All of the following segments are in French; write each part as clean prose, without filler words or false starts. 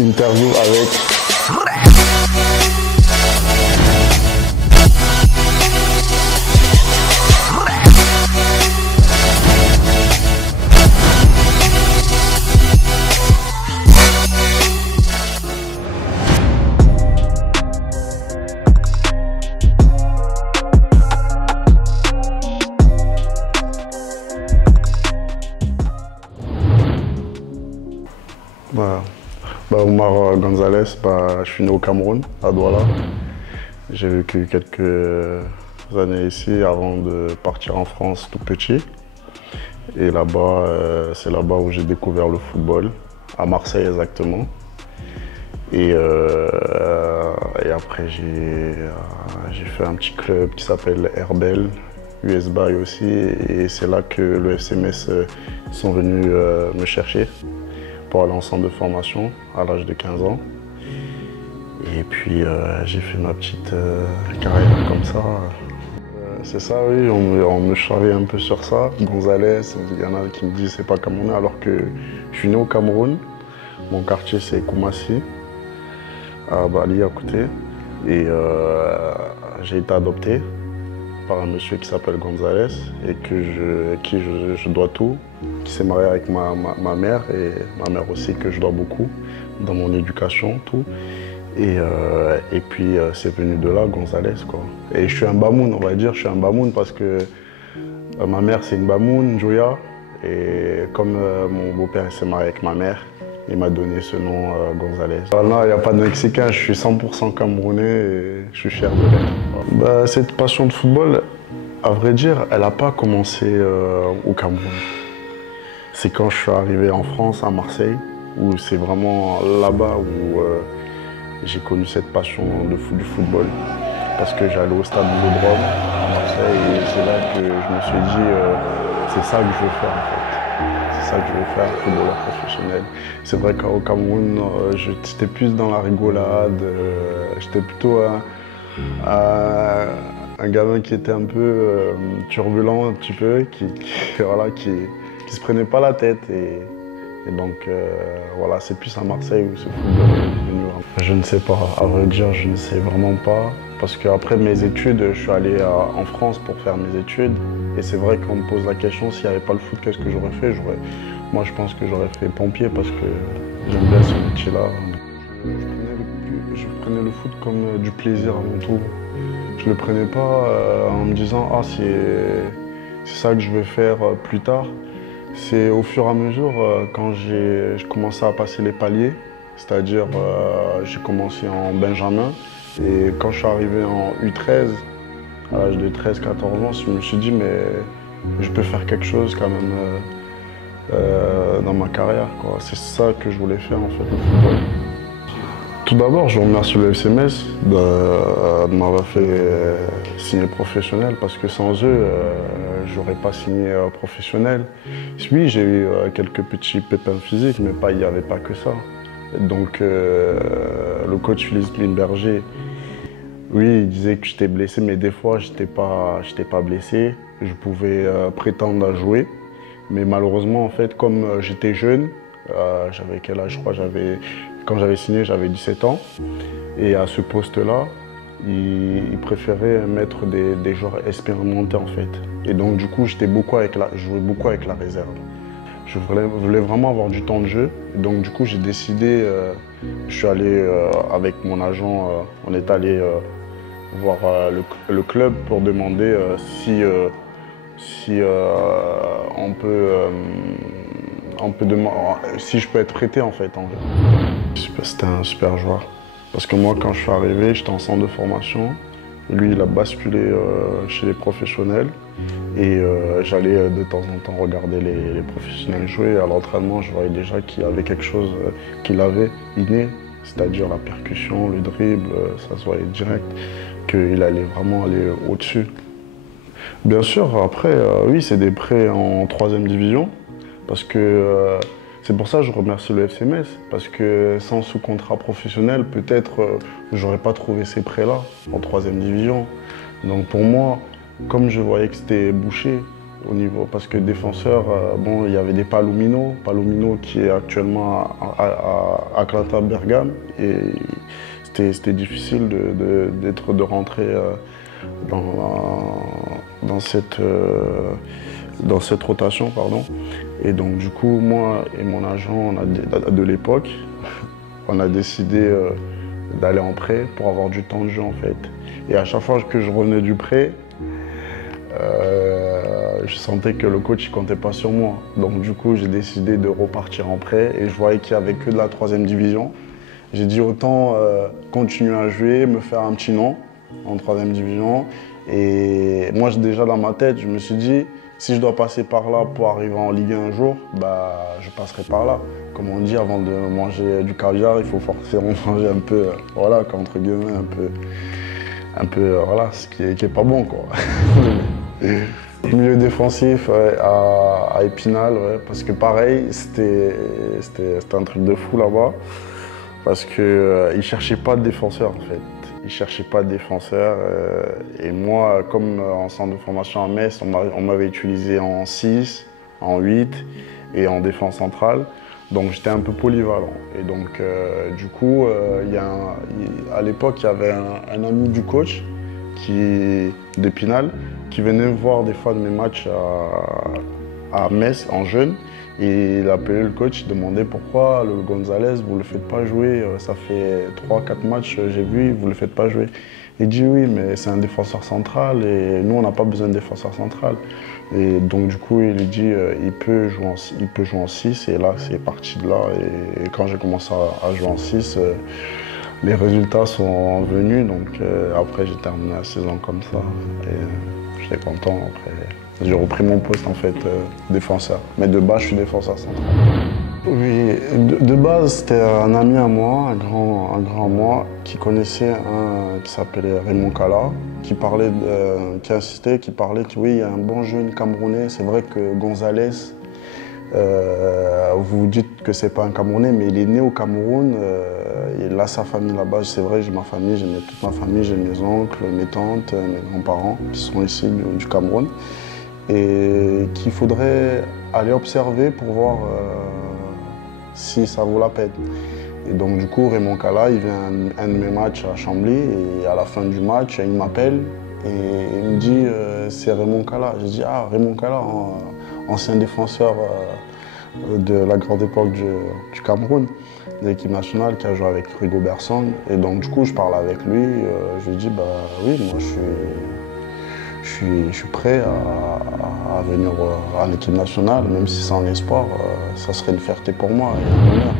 Interview avec... Oumar Gonzalez, je suis né au Cameroun, à Douala. J'ai vécu quelques années ici avant de partir en France tout petit. Et là-bas, c'est là-bas où j'ai découvert le football, à Marseille exactement. Et après, j'ai fait un petit club qui s'appelle Herbel, US Bay aussi. Et c'est là que le FC Metz sont venus me chercher pour aller en centre de formation à l'âge de 15 ans. Et puis j'ai fait ma petite carrière comme ça. C'est ça, oui, on me charrie un peu sur ça. Gonzalez, il y en a qui me disent c'est pas camerounais alors que je suis né au Cameroun. Mon quartier c'est Koumassi, à Bali à côté. Et j'ai été adopté par un monsieur qui s'appelle Gonzalez et qui je dois tout, qui s'est marié avec ma mère et ma mère aussi que je dois beaucoup dans mon éducation, tout. Et puis c'est venu de là, Gonzalez, quoi. Et je suis un Bamoun, on va dire, je suis un Bamoun parce que ma mère c'est une Bamoun, Joya, et comme mon beau-père s'est marié avec ma mère, il m'a donné ce nom Gonzalez. Là, il n'y a pas de Mexicain, je suis 100% camerounais et je suis fier de l'être. Cette passion de football, à vrai dire, elle n'a pas commencé au Cameroun. C'est quand je suis arrivé en France, à Marseille, où c'est vraiment là-bas où j'ai connu cette passion du football. Parce que j'allais au stade Vélodrome à Marseille et c'est là que je me suis dit c'est ça que je veux faire en fait. C'est ça que je veux faire, footballeur professionnel. C'est vrai qu'au Cameroun, j'étais plus dans la rigolade, j'étais plutôt un gamin qui était un peu turbulent un petit peu, qui se prenait pas la tête. Et donc voilà, c'est plus à Marseille où ce football est venu. Je ne sais pas, à vrai dire, je ne sais vraiment pas. Parce qu'après mes études, je suis allé en France pour faire mes études. Et c'est vrai qu'on me pose la question, s'il n'y avait pas le foot, qu'est-ce que j'aurais fait? Moi, je pense que j'aurais fait pompier parce que j'aime bien ce métier-là. Je prenais le foot comme du plaisir avant tout. Je ne le prenais pas en me disant « Ah, c'est ça que je vais faire plus tard ». C'est au fur et à mesure, quand j'ai commencé à passer les paliers, c'est-à-dire j'ai commencé en Benjamin. Et quand je suis arrivé en U13, à l'âge de 13-14 ans, je me suis dit mais je peux faire quelque chose quand même dans ma carrière. C'est ça que je voulais faire en fait, le football. Tout d'abord, je remercie le FC Metz de m'avoir fait signer professionnel parce que sans eux, j'aurais pas signé professionnel. Oui, j'ai eu quelques petits pépins physiques, mais il n'y avait pas que ça. Donc le coach Philippe Limberger, oui, il disait que j'étais blessé, mais des fois, j'étais pas blessé. Je pouvais prétendre à jouer. Mais malheureusement, en fait, comme j'étais jeune, j'avais quel âge, je crois, quand j'avais signé, j'avais 17 ans. Et à ce poste-là, il préférait mettre des joueurs expérimentés, en fait. Et donc, du coup, je jouais beaucoup avec la réserve. Je voulais vraiment avoir du temps de jeu. Et donc, du coup, j'ai décidé, je suis allé avec mon agent, on est allé voir le club pour demander si je peux être prêté en fait. C'était un super joueur. Parce que moi quand je suis arrivé, j'étais en centre de formation. Lui il a basculé chez les professionnels. Et j'allais de temps en temps regarder les professionnels jouer. À l'entraînement, je voyais déjà qu'il y avait quelque chose qu'il avait inné, c'est-à-dire la percussion, le dribble, ça se voyait direct qu'il allait vraiment aller au-dessus. Bien sûr, après, oui, c'est des prêts en 3e division, parce que c'est pour ça que je remercie le FC Metz, parce que sans ce contrat professionnel, peut-être j'aurais pas trouvé ces prêts-là en 3e division. Donc pour moi, comme je voyais que c'était bouché, au niveau, parce que défenseur, bon, il y avait des Palomino qui est actuellement à Atlanta Bergame, et c'était difficile de rentrer dans cette rotation, pardon. Et donc du coup, moi et mon agent de l'époque, on a décidé d'aller en prêt pour avoir du temps de jeu en fait. Et à chaque fois que je revenais du prêt, je sentais que le coach ne comptait pas sur moi. Donc du coup, j'ai décidé de repartir en prêt et je voyais qu'il n'y avait que de la 3e division. J'ai dit autant continuer à jouer, me faire un petit nom en 3e division. Et moi, déjà dans ma tête, je me suis dit, si je dois passer par là pour arriver en Ligue 1 un jour, bah, je passerai par là. Comme on dit, avant de manger du caviar, il faut forcément manger un peu, voilà, entre guillemets, voilà, ce qui est pas bon, quoi. Milieu défensif ouais, à Épinal, ouais, parce que pareil, c'était un truc de fou là-bas, parce qu'ils ne cherchaient pas de défenseur en fait. Ils ne cherchaient pas de défenseur. Et moi, comme en centre de formation à Metz, on m'avait utilisé en 6, en 8 et en défense centrale. Donc j'étais un peu polyvalent. Et donc du coup, à l'époque, il y avait un ami du coach d'Épinal qui venait me voir des fois de mes matchs à Metz en jeune. Et il appelait le coach, il demandait pourquoi le Gonzalez, vous ne le faites pas jouer. Ça fait 3-4 matchs, j'ai vu, vous ne le faites pas jouer. Il dit oui, mais c'est un défenseur central et nous, on n'a pas besoin de défenseur central. Et donc du coup, il dit il peut jouer en 6 et là, c'est parti de là. Et quand j'ai commencé à jouer en 6, les résultats sont venus. Donc après, j'ai terminé la saison comme ça. Et j'étais content. Après, j'ai repris mon poste en fait, défenseur. Mais de base, je suis défenseur central. Oui, de base, c'était un ami à moi, un grand à moi, qui connaissait un qui s'appelait Raymond Kala, qui insistait, qui parlait que oui, il y a un bon jeune Camerounais. C'est vrai que Gonzalez, vous dites que c'est pas un Camerounais, mais il est né au Cameroun. Il a sa famille là-bas. C'est vrai, j'ai ma famille, j'ai toute ma famille, j'ai mes oncles, mes tantes, mes grands-parents qui sont ici du Cameroun. Et qu'il faudrait aller observer pour voir si ça vaut la peine. Et donc du coup, Raymond Kala, il vient à un de mes matchs à Chambly et à la fin du match, il m'appelle et il me dit c'est Raymond Kala. Je dis ah, Raymond Kala, ancien défenseur de la grande époque du Cameroun, de l'équipe nationale qui a joué avec Rigobert Song. Et donc du coup, je parle avec lui, je lui dis bah oui, moi je suis prêt à venir à l'équipe nationale, même si c'est en espoir, ça serait une fierté pour moi et un honneur.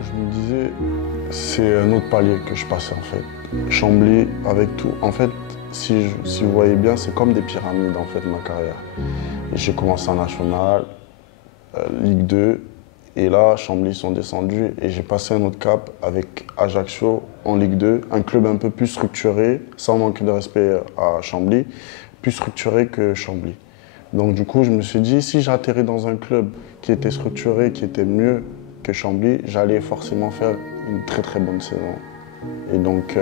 Je me disais, c'est un autre palier que je passais en fait. Chambly, avec tout. En fait, si vous voyez bien, c'est comme des pyramides en fait ma carrière. J'ai commencé en national, Ligue 2, et là, Chambly sont descendus et j'ai passé un autre cap avec Ajaccio en Ligue 2, un club un peu plus structuré, sans manquer de respect à Chambly, plus structuré que Chambly. Donc du coup, je me suis dit, si j'atterris dans un club qui était structuré, qui était mieux que Chambly, j'allais forcément faire une très très bonne saison. Et donc,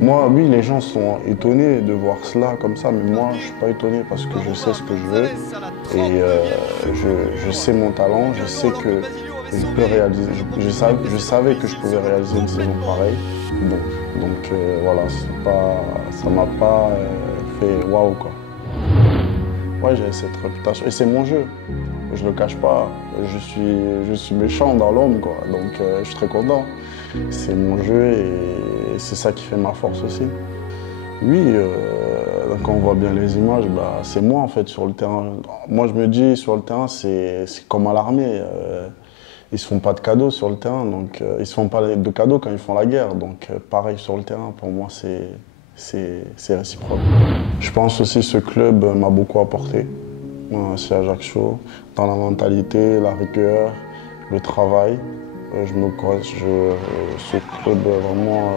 moi, oui, les gens sont étonnés de voir cela comme ça, mais moi, je ne suis pas étonné parce que je sais ce que je veux et je sais mon talent, je sais que je peux réaliser. Je savais que je pouvais réaliser une saison pareille. Bon, donc voilà, ça ne m'a pas fait waouh quoi. Ouais, j'ai cette réputation et c'est mon jeu. Je le cache pas, je suis méchant dans l'homme quoi, donc je suis très content. C'est mon jeu et c'est ça qui fait ma force aussi. Oui, quand on voit bien les images, bah, c'est moi en fait sur le terrain. Moi je me dis sur le terrain c'est comme à l'armée, ils se font pas de cadeaux sur le terrain, donc ils se font pas de cadeaux quand ils font la guerre, donc pareil sur le terrain, pour moi c'est réciproque. Je pense aussi que ce club m'a beaucoup apporté. C'est Ajaccio, dans la mentalité, la rigueur, le travail. Ce club, vraiment,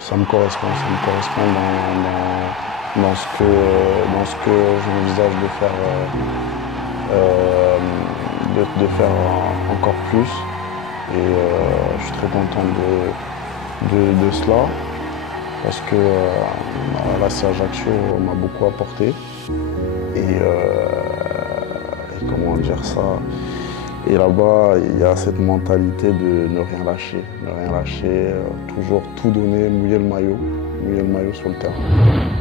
ça me correspond dans ce que je m'envisage de faire encore plus. Et je suis très content de cela, parce que là, c'est Ajaccio m'a beaucoup apporté. et comment dire ça. Et là-bas, il y a cette mentalité de ne rien lâcher. Ne rien lâcher, toujours tout donner, mouiller le maillot sur le terrain.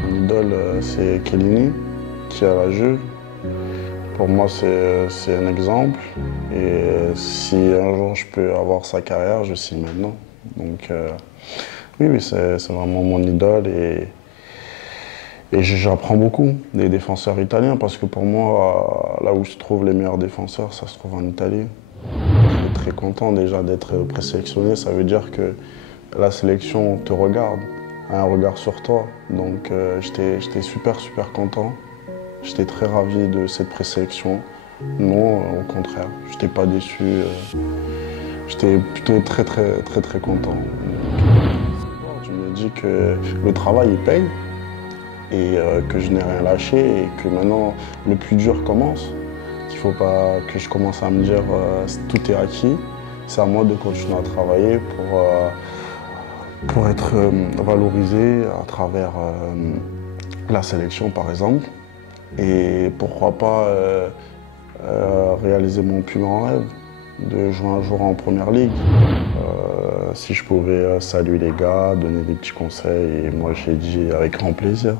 Mon idole, c'est Chiellini, qui est à la Juve. Pour moi, c'est un exemple. Et si un jour je peux avoir sa carrière, je signe maintenant. Donc oui, c'est vraiment mon idole. Et j'apprends beaucoup des défenseurs italiens parce que pour moi, là où se trouvent les meilleurs défenseurs, ça se trouve en Italie. Je suis très content déjà d'être présélectionné. Ça veut dire que la sélection te regarde, a un regard sur toi. Donc j'étais super content. J'étais très ravi de cette présélection. Non, au contraire, je n'étais pas déçu. J'étais plutôt très content. Je me dis que le travail il paye et que je n'ai rien lâché et que maintenant le plus dur commence. Qu'il ne faut pas que je commence à me dire tout est acquis. C'est à moi de continuer à travailler pour être valorisé à travers la sélection par exemple. Et pourquoi pas réaliser mon plus grand rêve, de jouer un jour en première ligue. Si je pouvais saluer les gars, donner des petits conseils, et moi j'ai dit avec grand plaisir.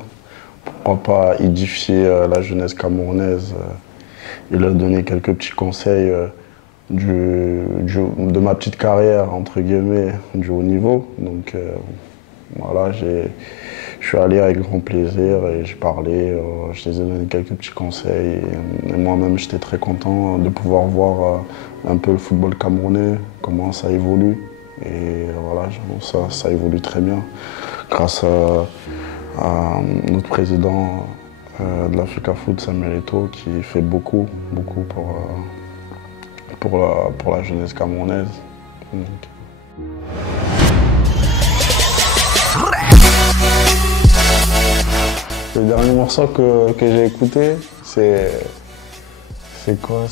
Pourquoi pas édifier la jeunesse camerounaise et leur donner quelques petits conseils de ma petite carrière, entre guillemets, du haut niveau. Donc voilà, je suis allé avec grand plaisir et j'ai parlé, je les ai donné quelques petits conseils. Et moi-même, j'étais très content de pouvoir voir un peu le football camerounais, comment ça évolue. Et voilà, ça évolue très bien. Grâce à notre président de l'Africa Foot, Samuel Eto'o, qui fait beaucoup pour la jeunesse camerounaise. Donc. Le dernier morceau que j'ai écouté, c'est quoi?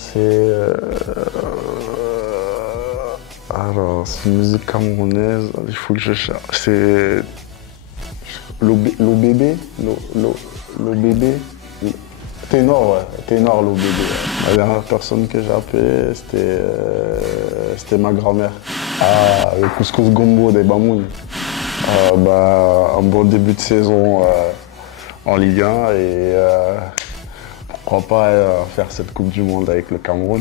Alors, c'est une musique camerounaise, il faut que je cherche. C'est l'OBB, l'OBB. Ténor, ouais, Ténor, l'OBB. La dernière personne que j'ai appelée, c'était ma grand-mère. Ah, le couscous gombo des Bamoun. Un bon début de saison en Ligue 1 et pourquoi pas faire cette Coupe du Monde avec le Cameroun.